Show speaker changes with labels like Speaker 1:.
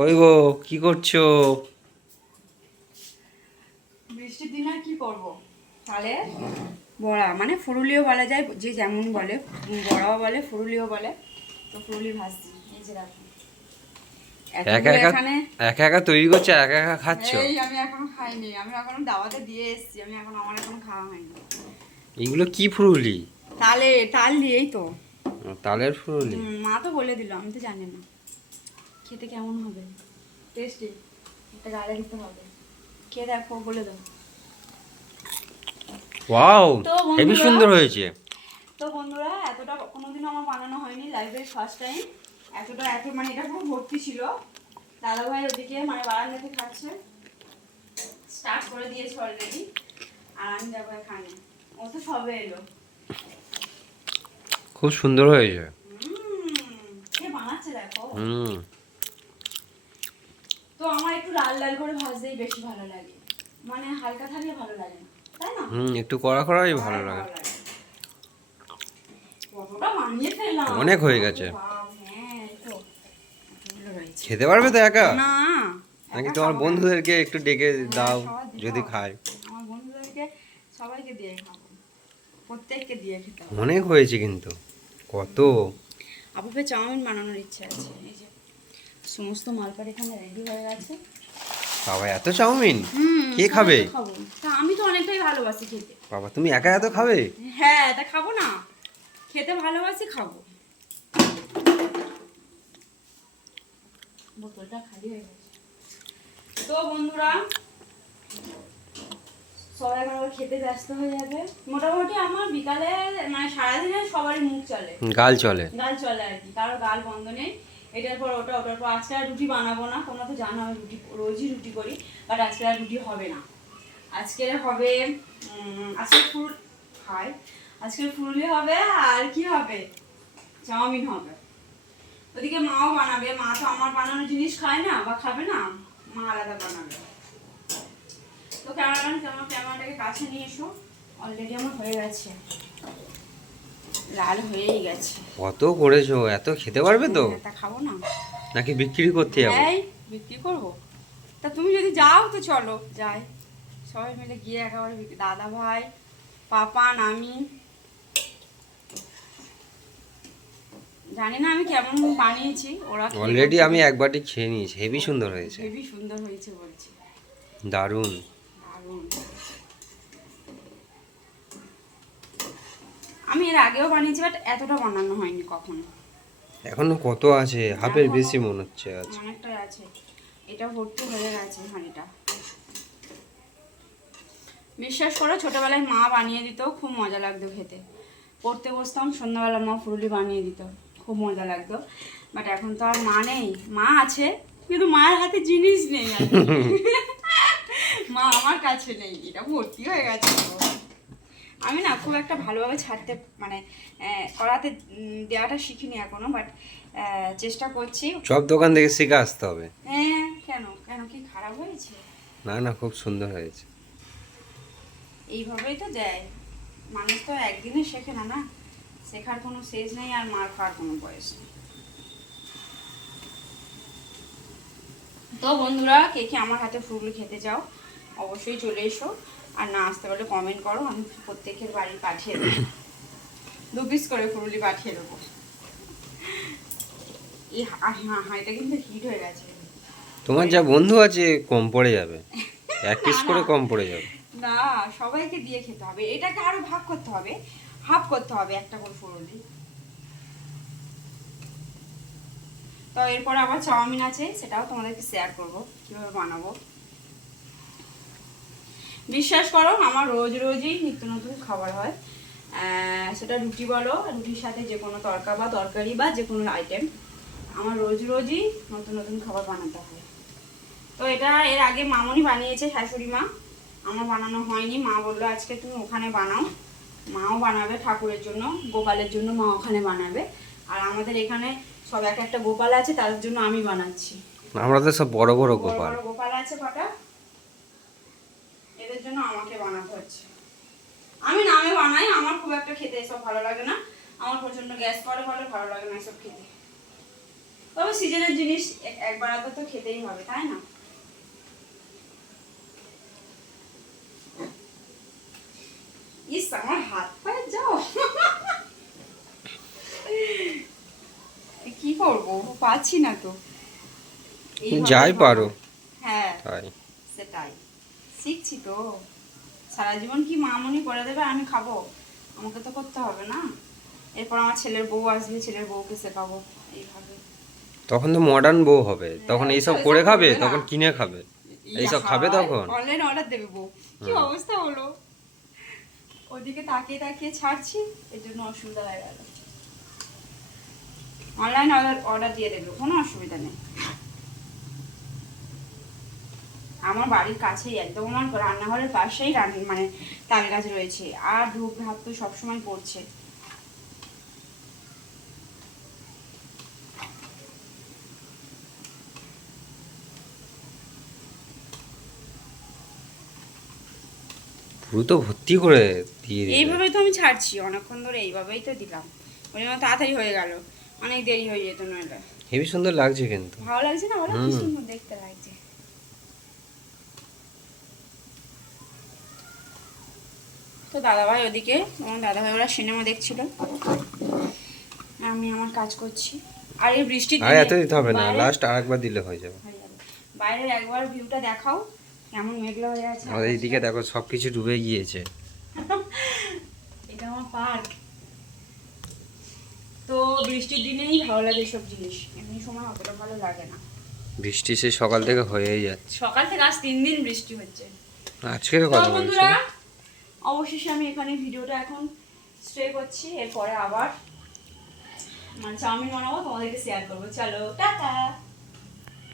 Speaker 1: কই গো কি করছ?
Speaker 2: বৃষ্টির দিনে আর কি করব? তাহলে বড়া মানে ফুরুলিও বলা যায় যে যেমন বলে বড়াও বলে ফুরুলিও বলে তো ফুরুলি ভাজছি এই যে রাখুন
Speaker 1: একা একা একা একা তৈরি করছ একা একা খাচ্ছো?
Speaker 2: এই আমি এখনও খাইনি আমি এখনও দাওয়াতে দিয়ে এসেছি আমি এখন আমার এখনও খাওয়া হয়নি।
Speaker 1: এগুলো কি ফুরুলি?
Speaker 2: তালে তাল দিয়েই তো।
Speaker 1: তালের ফুরুলি?
Speaker 2: মা তো বলে দিল আমি তো জানি না। খেতে কেমন হবে? টেস্টি একটা গালে দিতে হবে। খেয়ে দেখো বলে দাও।
Speaker 1: ওয়াও হেবি সুন্দর হয়েছে।
Speaker 2: তো বন্ধুরা এতটা কোনোদিনও আমার বানানো হয়নি লাইফের ফার্স্ট টাইম এতটা এত মানে এটা পুরো ভর্তি ছিল। দাদাভাই ওদিকে মানে বারান্দাতে খাচ্ছে। স্টার্ট করে দিয়েছে অলরেডি আর আমি যাব এখানে। ও তো সবে এলো।
Speaker 1: খুব সুন্দর হয়েছে।
Speaker 2: হুম, কে বানাচ্ছে দেখো।
Speaker 1: হুম।
Speaker 2: তো আমার একটু লাল লাল করে ভাজতেই বেশি ভালো লাগে। মানে হালকা থাকলে ভালো লাগে না তাই না?
Speaker 1: হুম একটু কড়া কড়াই ভালো লাগে।
Speaker 2: কতটা বানিয়ে ফেললাম।
Speaker 1: অনেক হয়ে গেছে।
Speaker 2: হ্যাঁ
Speaker 1: খেতে পারবে তো একা?
Speaker 2: না
Speaker 1: নাকি তোমার বন্ধুদেরকে একটু ডেকে দাও যদি খায়।
Speaker 2: আমার বন্ধুদেরকে সবাইকে দিয়ে খাব। প্রত্যেককে দিয়ে খেতে
Speaker 1: অনেক হয়েছে কিন্তু। কত?
Speaker 2: আপাকে চাউমিন বানানোর ইচ্ছা আছে। এই যে সমস্ত মালপার এখানে রেডি হয়ে গেছে।
Speaker 1: বাবা এত চাউমিন? কে খাবে?
Speaker 2: তো তা আমি তো অনেকটাই ভালোবাসি খেতে।
Speaker 1: বাবা তুমি একা এত খাবে?
Speaker 2: হ্যাঁ তা খাব না। খেতে ভালোবাসি খাব। বোতলটা খালি হয়ে গেছে। তো বন্ধুরা সবাই এখন আবার খেতে ব্যস্ত হয়ে যাবে। মোটামুটি আমার বিকালে মানে সারাদিনে সবারই মুখ চলে।
Speaker 1: গাল চলে।
Speaker 2: গাল চলে আর কি কারোর গাল বন্ধ নেই। এটার পর ওটা, ওটার পর আজকে আর রুটি বানাবো না, তোমরা তো জানো আমি রুটি, রোজই রুটি করি বাট আজকে আর রুটি হবে না। আজকে হবে আজকে ফুল খাই আজকে ফুলই হবে আর কি হবে? চাউমিন হবে। ওদিকে মাও বানাবে, মা তো আমার বানানো জিনিস খায় না বা খাবে না, মা আলাদা বানাবে। তো ক্যামেরাম্যান কেমন ক্যামেরাটাকে কাছে নিয়ে এসো অলরেডি আমার হয়ে গেছে। লাল হয়েই গেছে।
Speaker 1: কত করেছ? এত খেতে পারবে তো?
Speaker 2: হ্যাঁ, তা খাব না।
Speaker 1: নাকি বিক্রি করতে যাব?
Speaker 2: এই বিক্রি করব? তা তুমি যদি যাও তো চলো যাই। সবাই মিলে গিয়ে একেবারে দাদা ভাই পাপান আমি জানি না আমি কেমন বানিয়েছি ওরা
Speaker 1: অলরেডি আমি এক বাটি খেয়ে নিয়েছি হেভি সুন্দর হয়েছে।
Speaker 2: হেবি সুন্দর হয়েছে বলছে।
Speaker 1: দারুণ।
Speaker 2: দারুণ। আমি এর আগেও বানিয়েছি বাট এতটা বানানো হয়নি কখনো।
Speaker 1: এখনও কত আছে? হাফের বেশি মনে হচ্ছে আজ।
Speaker 2: অনেকটাই আছে। এটা ভর্তি হয়ে গেছে হাঁড়িটা। বিশ্বাস করো ছোটবেলায় মা বানিয়ে দিত খুব মজা লাগতো খেতে। পড়তে বসতাম সন্ধ্যাবেলা মা ফুরুলি বানিয়ে দিত খুব মজা লাগতো। বাট এখন তো আর মা নেই। মা আছে কিন্তু মায়ের হাতে জিনিস নেই আর মা আমার কাছে নেই। এটা ভর্তি হয়ে গেছে। আমি না খুব একটা ভালোভাবে ছাড়তে মানে করাতে দেওয়াটা শিখিনি এখনও বাট চেষ্টা করছি।
Speaker 1: সব দোকান থেকে শিখে আসতে হবে।
Speaker 2: হ্যাঁ কেন? কেন কি খারাপ হয়েছে?
Speaker 1: না না খুব সুন্দর হয়েছে।
Speaker 2: এইভাবেই তো দেয়। মানুষ তো একদিনে শেখে না না? শেখার কোনো শেষ নেই আর মার খাওয়ার কোনো বয়স নেই। তো বন্ধুরা কে কে আমার হাতে ফুলগুলো খেতে চাও অবশ্যই চলে এসো। আর না আসতে পারলে কমেন্ট করো আমি প্রত্যেকের বাড়ি পাঠিয়ে দেবো। দু পিস করে ফুরুলি পাঠিয়ে দেবো। এই হাঁড়িটা কিন্তু হিট হয়ে গেছে।
Speaker 1: তোমার যা বন্ধু আছে কম পড়ে যাবে। এক পিস করে কম পড়ে যাবে।
Speaker 2: না সবাইকে দিয়ে খেতে হবে। এটাকে আরও ভাগ করতে হবে। হাফ করতে হবে একটা করে ফুরুলি তো এরপর আবার চাউমিন আছে সেটাও তোমাদেরকে শেয়ার করব কীভাবে বানাবো। বিশ্বাস করো আমার রোজ রোজই নিত্য নতুন খাবার হয়। সেটা রুটি বলো রুটির সাথে যে কোনো তরকা বা তরকারি বা যে কোনো আইটেম আমার রোজ রোজই নতুন নতুন খাবার বানাতে হয়। তো এটা এর আগে মামনি বানিয়েছে শাশুড়ি মা আমার বানানো হয়নি। মা বলল আজকে তুমি ওখানে বানাও। মাও বানাবে ঠাকুরের জন্য গোপালের জন্য মা ওখানে বানাবে। আর আমাদের এখানে সব এক একটা গোপাল আছে তাদের জন্য আমি বানাচ্ছি।
Speaker 1: আমরা তো সব বড় বড় গোপাল।
Speaker 2: গোপাল আছে কটা? জন্য আমাকে বানাতে হচ্ছে। আমি নামে বানাই আমার খুব একটা খেতে এসব ভালো লাগে না। আমার গ্যাস করে বলে ভালো লাগে না এসব খেতে। তবে সিজনের জিনিস একবার আধ তো খেতেই হবে তাই না? ইস আমার হাত পায়ে যাও। কি করব? পাচ্ছি না তো।
Speaker 1: যাই পারো।
Speaker 2: হ্যাঁ সেটাই। শিখছি তো। সারা জীবন কি মামনি করে দেবে আমি খাব। আমাকে তো করতে হবে না। এরপর আমার ছেলের বউ আসবে ছেলের বউকে শেখাবো এইভাবে।
Speaker 1: তখন তো মডার্ন বউ হবে। তখন
Speaker 2: হ্যাঁ,
Speaker 1: এইসব করে খাবে তখন কিনে খাবে। এইসব খাবে তখন?
Speaker 2: অনলাইন অর্ডার দেবে বউ। কি অবস্থা হলো? ওদিকে তাকিয়ে তাকিয়ে ছাড়ছি এর জন্য অসুবিধা হয়ে গেল। অনলাইন অর্ডার অর্ডার দিয়ে দেবে কোনো অসুবিধা নেই। আমার বাড়ির কাছেই একদম আমার রান্নাঘরের পাশেই রান্না মানে তাল গাছ রয়েছে। আর ধূপ ধাপ তো সবসময় পড়ছে।
Speaker 1: পুরো তো ভর্তি করে দিয়ে দিবে
Speaker 2: এইভাবেই তো আমি ছাড়ছি অনেকক্ষণ ধরে এইভাবেই তো দিলাম। ওই জন্য তাড়াতাড়ি হয়ে গেল। অনেক দেরি হয়ে যেত নইলে।
Speaker 1: হেবি সুন্দর লাগছে কিন্তু।
Speaker 2: ভালো লাগছে না? বলো কি
Speaker 1: হুম।
Speaker 2: সুন্দর দেখতে লাগছে। তো দাদাভাই ওদিকে আমার দাদাভাই ওরা সিনেমা দেখছিল। আমি আমার কাজ করছি। আর এই বৃষ্টির
Speaker 1: আর এত দিতে হবে না লাস্ট আরেকবার দিলে হয়ে যাবে।
Speaker 2: বাইরের একবার ভিউটা দেখাও কেমন মেঘলা হয়ে আছে।
Speaker 1: আমাদের এইদিকে দেখো সব কিছু ডুবে গিয়েছে।
Speaker 2: এটা আমার পার্ক তো বৃষ্টির দিনেই ভালো লাগে সব জিনিস। এমনি সময় অতটা ভালো লাগে না।
Speaker 1: বৃষ্টি সে সকাল থেকে হয়েই যাচ্ছে।
Speaker 2: সকাল থেকে আজ তিন দিন বৃষ্টি হচ্ছে।
Speaker 1: আজকের
Speaker 2: তো
Speaker 1: কথা বলছি?
Speaker 2: অবশেষে আমি এখানে ভিডিওটা এখন স্ট্রে করছি, এরপরে আবার মানে চাউমিন বানাবো, তোমাদেরকে শেয়ার করব। চলো, টাটা!